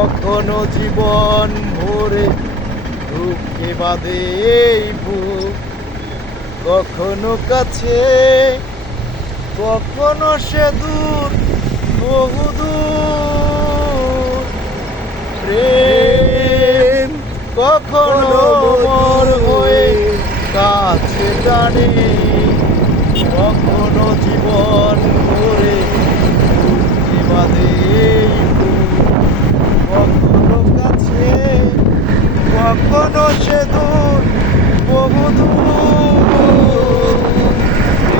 কখনো জীবন ভরে দুঃখে বাদে এই বুক। কখনো কাছে, কখনো সে দূর বহুদূর প্রেম কখনো মর হয়ে কাছে টানে। কখনো জীবন ভরে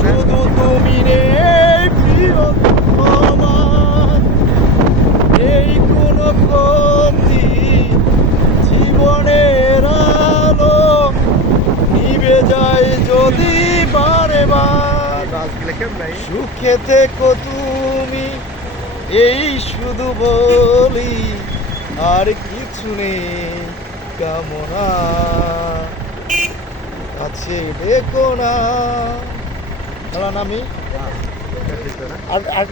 শুধু তুমি রে প্রিয় আমার এই কোন কমতি জীবনের আলো নিবে যায় যদি বারে বার সুখে থেকো তুমি, এই শুধু বলি, আর কিছু নেই। কামনা। আছে দেখো না আমি। আর আর